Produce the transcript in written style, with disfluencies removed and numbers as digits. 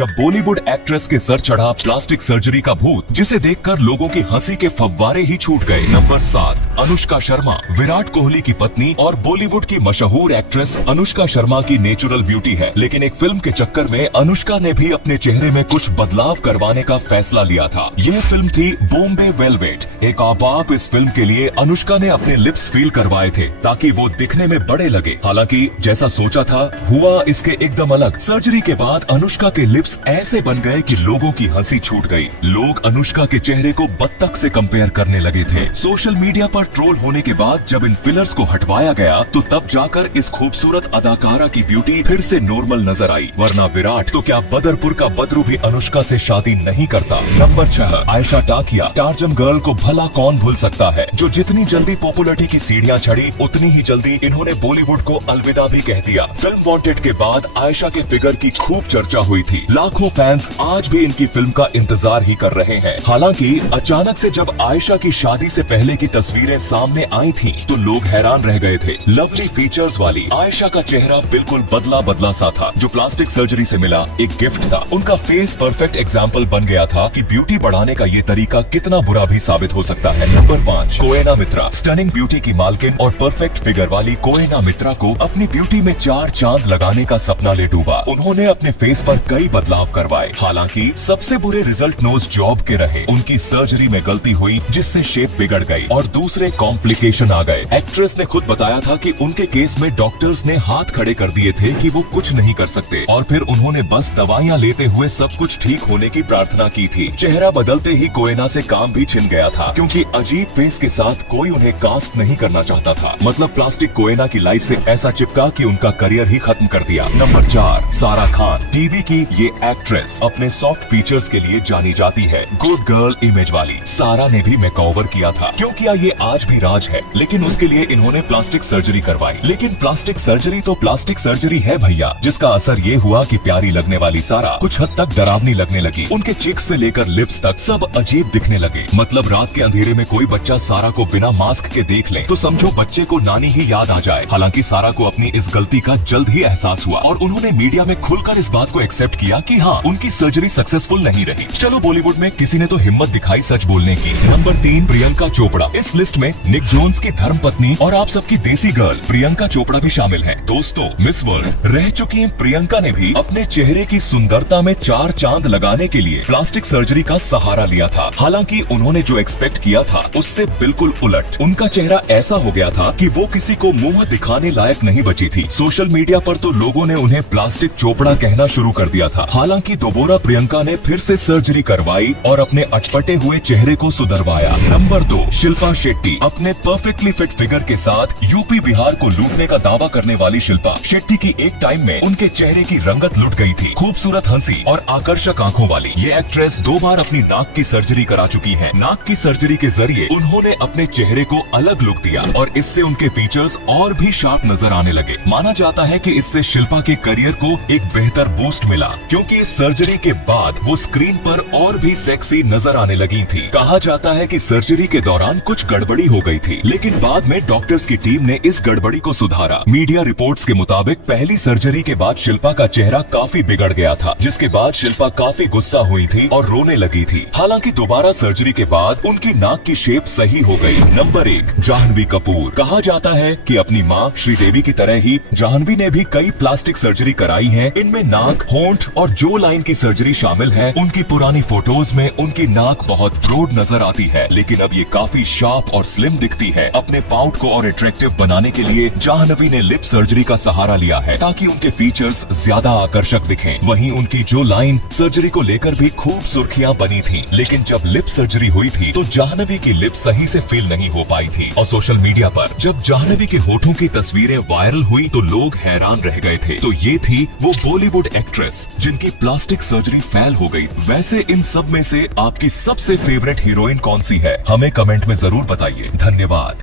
जब बॉलीवुड एक्ट्रेस के सर चढ़ा प्लास्टिक सर्जरी का भूत, जिसे देखकर लोगों की हंसी के फव्वारे ही छूट गए। नंबर 7, अनुष्का शर्मा। विराट कोहली की पत्नी और बॉलीवुड की मशहूर एक्ट्रेस अनुष्का शर्मा की नेचुरल ब्यूटी है, लेकिन एक फिल्म के चक्कर में अनुष्का ने भी अपने चेहरे में कुछ बदलाव करवाने का फैसला लिया था। यह फिल्म थी बॉम्बे वेलवेट। एक आबाप इस फिल्म के लिए अनुष्का ने अपने लिप्स फील करवाए थे ताकि वो दिखने में बड़े लगे। हालांकि जैसा सोचा था हुआ इसके एकदम अलग। सर्जरी के बाद अनुष्का के लिप्स ऐसे बन गए कि लोगों की हंसी छूट गई। लोग अनुष्का के चेहरे को बत्तख से कंपेयर करने लगे थे। सोशल मीडिया पर ट्रोल होने के बाद जब इन फिलर्स को हटवाया गया तो तब जाकर इस खूबसूरत अदाकारा की ब्यूटी फिर से नॉर्मल नजर आई, वरना विराट तो क्या बदरपुर का बदरू भी अनुष्का से शादी नहीं करता। Number 6, Ayesha Takia. Torsion girl को भला कौन भूल सकता है, जो जितनी जल्दी पॉपुलरिटी की सीढ़ियां चढ़ी उतनी ही जल्दी इन्होंने बॉलीवुड को अलविदा भी कह दिया। फिल्म वांटेड के बाद आयशा के फिगर की खूब चर्चा हुई थी। लाखों फैंस आज भी इनकी फिल्म का इंतजार ही कर रहे हैं। हालांकि अचानक से जब आयशा की शादी से पहले की तस्वीरें सामने आई थीं, तो लोग हैरान रह गए थे। लवली फीचर्स वाली आयशा का चेहरा बिल्कुल बदला बदला सा था, जो प्लास्टिक सर्जरी से मिला एक गिफ्ट था। उनका फेस परफेक्ट एग्जाम्पल बन गया था कि ब्यूटी बढ़ाने का ये तरीका कितना बुरा भी साबित हो सकता है। नंबर 5, कोएना मित्रा। स्टनिंग ब्यूटी की मालकिन और परफेक्ट फिगर वाली कोएना मित्रा को अपनी ब्यूटी में 4 चांद लगाने का सपना ले डूबा। उन्होंने अपने फेस पर कई बदलाव करवाए। हालांकि सबसे बुरे रिजल्ट नोज जॉब के रहे। उनकी सर्जरी में गलती हुई जिससे शेप बिगड़ गई और दूसरे कॉम्प्लिकेशन आ गए। एक्ट्रेस ने खुद बताया था कि उनके केस में डॉक्टर्स ने हाथ खड़े कर दिए थे कि वो कुछ नहीं कर सकते, और फिर उन्होंने बस दवाइयां लेते हुए सब कुछ ठीक होने की प्रार्थना की थी। चेहरा बदलते ही कोएना से काम भी छिन गया था, क्योंकि अजीब फेस के साथ कोई उन्हें कास्ट नहीं करना चाहता था। मतलब प्लास्टिक कोएना की लाइफ से ऐसा चिपका कि उनका करियर ही खत्म कर दिया। नंबर 4, सारा खान। टीवी की ये एक्ट्रेस अपने सॉफ्ट फीचर्स के लिए जानी जाती है। गुड गर्ल इमेज वाली सारा ने भी मेकओवर किया था। क्यों किया ये आज भी राज है, लेकिन उसके लिए इन्होंने प्लास्टिक सर्जरी करवाई। लेकिन प्लास्टिक सर्जरी तो प्लास्टिक सर्जरी है भैया, जिसका असर ये हुआ कि प्यारी लगने वाली सारा कुछ हद तक डरावनी लगने लगी। उनके चिक्स से लेकर लिप्स तक सब अजीब दिखने लगे। मतलब रात के अंधेरे में कोई बच्चा सारा को बिना मास्क के देख ले तो समझो बच्चे को नानी ही याद आ जाए। हालांकि सारा को अपनी इस गलती का जल्द ही एहसास हुआ और उन्होंने मीडिया में खुलकर इस बात को एक्सेप्ट किया कि हाँ, उनकी सर्जरी सक्सेसफुल नहीं रही। चलो, बॉलीवुड में किसी ने तो हिम्मत दिखाई सच बोलने की। नंबर 3, प्रियंका चोपड़ा। इस लिस्ट में निक जोन्स की धर्मपत्नी और आप सबकी देसी गर्ल प्रियंका चोपड़ा भी शामिल है। दोस्तों, मिस वर्ल्ड रह चुकी प्रियंका ने भी अपने चेहरे की सुंदरता में 4 चांद लगाने के लिए प्लास्टिक सर्जरी का सहारा लिया था। हालांकि उन्होंने जो एक्सपेक्ट किया था उससे बिल्कुल उलट। उनका चेहरा ऐसा हो गया था कि वो किसी को मुंह दिखाने लायक नहीं बची थी। सोशल मीडिया पर तो लोगों ने उन्हें प्लास्टिक चोपड़ा कहना शुरू कर दिया था। हालांकि दोबारा प्रियंका ने फिर से सर्जरी करवाई और अपने अटपटे हुए चेहरे को सुधरवाया। नंबर 2, शिल्पा शेट्टी। अपने परफेक्टली फिट फिगर के साथ यूपी बिहार को लूटने का दावा करने वाली शिल्पा शेट्टी की एक टाइम में उनके चेहरे की रंगत लुट गई थी। खूबसूरत हंसी और आकर्षक आंखों वाली ये एक्ट्रेस 2 बार अपनी नाक की सर्जरी करा चुकी है। नाक की सर्जरी के जरिए उन्होंने अपने चेहरे को अलग लुक दिया और इससे उनके फीचर्स और भी शार्प नजर आने लगे। माना जाता है कि इससे शिल्पा के करियर को एक बेहतर बूस्ट मिला, क्योंकि इस सर्जरी के बाद वो स्क्रीन पर और भी सेक्सी नजर आने लगी थी। कहा जाता है कि सर्जरी के दौरान कुछ गड़बड़ी हो गई थी, लेकिन बाद में डॉक्टर्स की टीम ने इस गड़बड़ी को सुधारा। मीडिया रिपोर्ट्स के मुताबिक पहली सर्जरी के बाद शिल्पा का चेहरा काफी बिगड़ गया था, जिसके बाद शिल्पा काफी गुस्सा हुई थी और रोने लगी थी। हालांकि दोबारा सर्जरी के बाद उनकी नाक की शेप सही हो गई। नंबर 1, जाह्नवी कपूर। कहा जाता है कि अपनी माँ श्रीदेवी की तरह ही जाह्नवी ने भी कई प्लास्टिक सर्जरी कराई है। इनमें नाक, होंठ और जो लाइन की सर्जरी शामिल है। उनकी पुरानी फोटोज में उनकी नाक बहुत ब्रॉड नजर आती है, लेकिन अब ये काफी शार्प और स्लिम दिखती है। अपने पाउट को और अट्रैक्टिव बनाने के लिए जाह्नवी ने लिप सर्जरी का सहारा लिया है, ताकि उनके फीचर्स ज्यादा आकर्षक दिखें। वहीं उनकी जो लाइन सर्जरी को लेकर भी खूब सुर्खियां बनी थी, लेकिन जब लिप सर्जरी हुई थी तो जाह्नवी की लिप सही से फील नहीं हो पाई थी। और सोशल मीडिया पर जब जाह्नवी के होठों की तस्वीरें वायरल हुई तो लोग हैरान रह गए थे। तो ये थी वो बॉलीवुड एक्ट्रेस जिनकी प्लास्टिक सर्जरी फेल हो गई। वैसे इन सब में से आपकी सबसे फेवरेट हीरोइन कौन सी है, हमें कमेंट में जरूर बताइए। धन्यवाद।